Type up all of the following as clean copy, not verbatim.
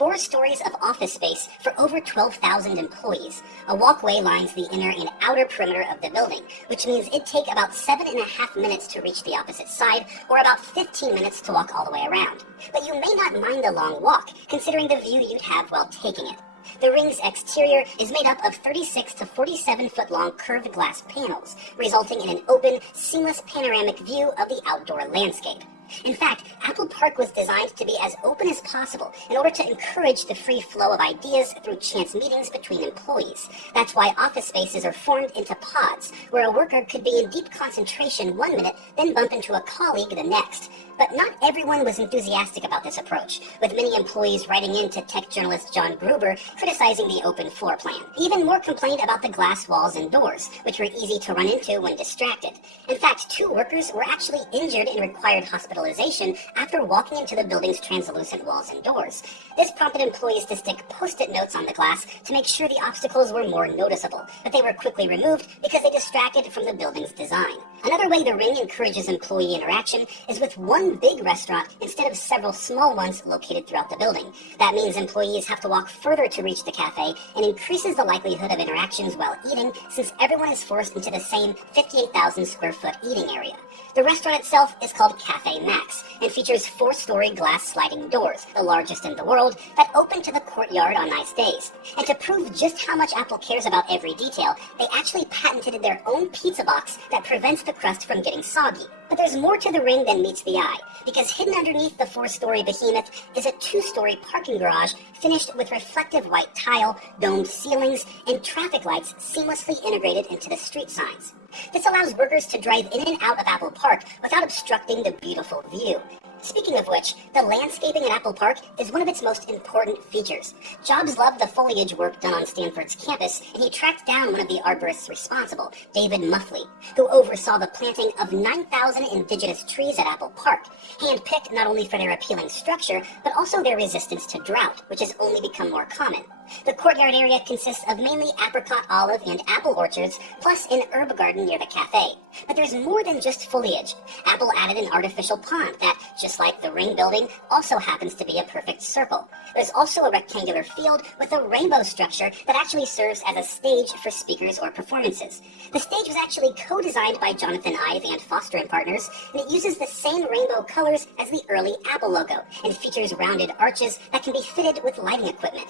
4 stories of office space for over 12,000 employees. A walkway lines the inner and outer perimeter of the building, which means it'd take about 7.5 minutes to reach the opposite side, or about 15 minutes to walk all the way around. But you may not mind the long walk, considering the view you'd have while taking it. The ring's exterior is made up of 36 to 47-foot long curved glass panels, resulting in an open, seamless panoramic view of the outdoor landscape. In fact, Apple Park was designed to be as open as possible in order to encourage the free flow of ideas through chance meetings between employees. That's why office spaces are formed into pods, where a worker could be in deep concentration one minute, then bump into a colleague the next. But not everyone was enthusiastic about this approach, with many employees writing in to tech journalist John Gruber criticizing the open floor plan. Even more complained about the glass walls and doors, which were easy to run into when distracted. In fact, 2 workers were actually injured and required hospitalization after walking into the building's translucent walls and doors. This prompted employees to stick post-it notes on the glass to make sure the obstacles were more noticeable, but they were quickly removed because they distracted from the building's design. Another way the ring encourages employee interaction is with one big restaurant instead of several small ones located throughout the building. That means employees have to walk further to reach the cafe and increases the likelihood of interactions while eating, since everyone is forced into the same 58,000 square foot eating area. The restaurant itself is called Cafe Max and features 4-story glass sliding doors, the largest in the world, that open to the courtyard on nice days. And to prove just how much Apple cares about every detail, they actually patented their own pizza box that prevents the crust from getting soggy. But there's more to the ring than meets the eye, because hidden underneath the 4-story behemoth is a 2-story parking garage finished with reflective white tile, domed ceilings, and traffic lights seamlessly integrated into the street signs. This allows workers to drive in and out of Apple Park without obstructing the beautiful view. Speaking of which, the landscaping at Apple Park is one of its most important features. Jobs loved the foliage work done on Stanford's campus, and he tracked down one of the arborists responsible, David Muffley, who oversaw the planting of 9,000 indigenous trees at Apple Park, handpicked not only for their appealing structure, but also their resistance to drought, which has only become more common. The courtyard area consists of mainly apricot, olive, and apple orchards, plus an herb garden near the cafe. But there's more than just foliage. Apple added an artificial pond that, just like the Ring building, also happens to be a perfect circle. There's also a rectangular field with a rainbow structure that actually serves as a stage for speakers or performances. The stage was actually co-designed by Jonathan Ive and Foster and Partners, and it uses the same rainbow colors as the early Apple logo, and features rounded arches that can be fitted with lighting equipment.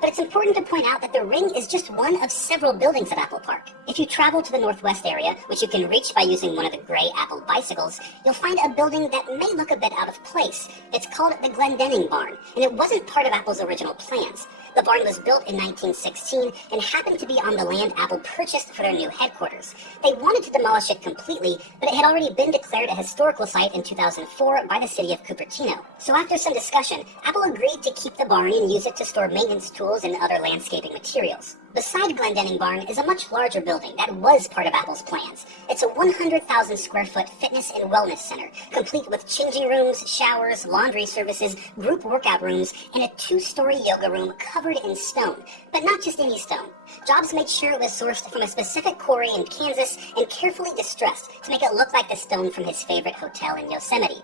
But it's important to point out that the Ring is just one of several buildings at Apple Park. If you travel to the Northwest area, which you can reach by using one of the gray Apple bicycles, you'll find a building that may look a bit out of place. It's called the Glendenning Barn, and it wasn't part of Apple's original plans. The barn was built in 1916 and happened to be on the land Apple purchased for their new headquarters. They wanted to demolish it completely, but it had already been declared a historical site in 2004 by the city of Cupertino. So after some discussion, Apple agreed to keep the barn and use it to store maintenance tools and other landscaping materials. Beside Glendenning Barn is a much larger building that was part of Apple's plans. It's a 100,000 square foot fitness and wellness center, complete with changing rooms, showers, laundry services, group workout rooms, and a 2-story yoga room covered in stone. But not just any stone. Jobs made sure it was sourced from a specific quarry in Kansas and carefully distressed to make it look like the stone from his favorite hotel in Yosemite.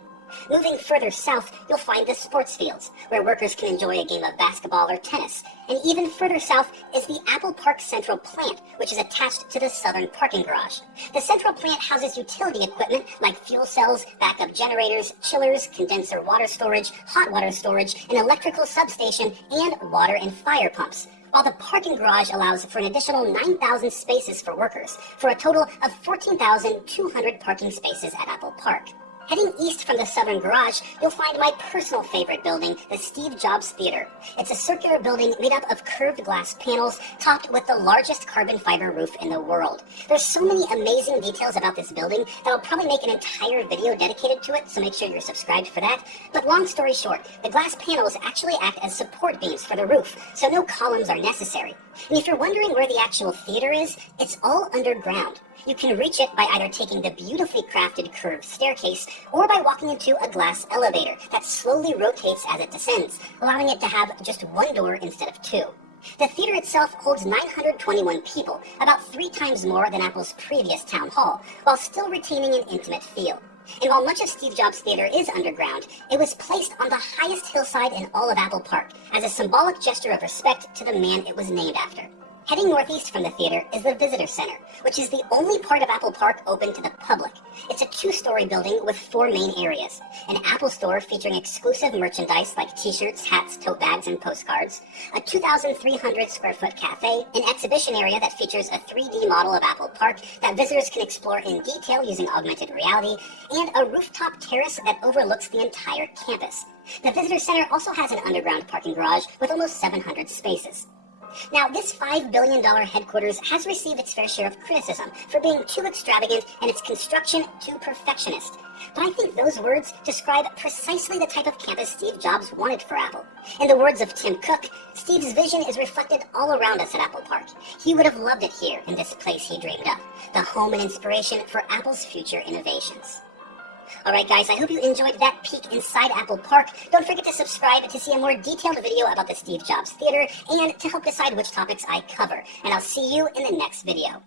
Moving further south, you'll find the sports fields, where workers can enjoy a game of basketball or tennis. And even further south is the Apple Park Central Plant, which is attached to the southern parking garage. The central plant houses utility equipment like fuel cells, backup generators, chillers, condenser water storage, hot water storage, an electrical substation, and water and fire pumps. While the parking garage allows for an additional 9,000 spaces for workers, for a total of 14,200 parking spaces at Apple Park. Heading east from the southern garage, you'll find my personal favorite building, the Steve Jobs Theater. It's a circular building made up of curved glass panels, topped with the largest carbon fiber roof in the world. There's so many amazing details about this building that I'll probably make an entire video dedicated to it, so make sure you're subscribed for that. But long story short, the glass panels actually act as support beams for the roof, so no columns are necessary. And if you're wondering where the actual theater is, it's all underground. You can reach it by either taking the beautifully crafted curved staircase or by walking into a glass elevator that slowly rotates as it descends, allowing it to have just one door instead of 2. The theater itself holds 921 people, about 3 times more than Apple's previous town hall, while still retaining an intimate feel. And while much of Steve Jobs Theater is underground, it was placed on the highest hillside in all of Apple Park as a symbolic gesture of respect to the man it was named after. Heading northeast from the theater is the Visitor Center, which is the only part of Apple Park open to the public. It's a 2-story building with 4 main areas: an Apple store featuring exclusive merchandise like t-shirts, hats, tote bags, and postcards, a 2,300 square foot cafe, an exhibition area that features a 3D model of Apple Park that visitors can explore in detail using augmented reality, and a rooftop terrace that overlooks the entire campus. The Visitor Center also has an underground parking garage with almost 700 spaces. Now, this $5 billion headquarters has received its fair share of criticism for being too extravagant and its construction too perfectionist. But I think those words describe precisely the type of campus Steve Jobs wanted for Apple. In the words of Tim Cook, Steve's vision is reflected all around us at Apple Park. He would have loved it here in this place he dreamed of, the home and inspiration for Apple's future innovations. Alright guys, I hope you enjoyed that peek inside Apple Park. Don't forget to subscribe to see a more detailed video about the Steve Jobs Theater and to help decide which topics I cover. And I'll see you in the next video.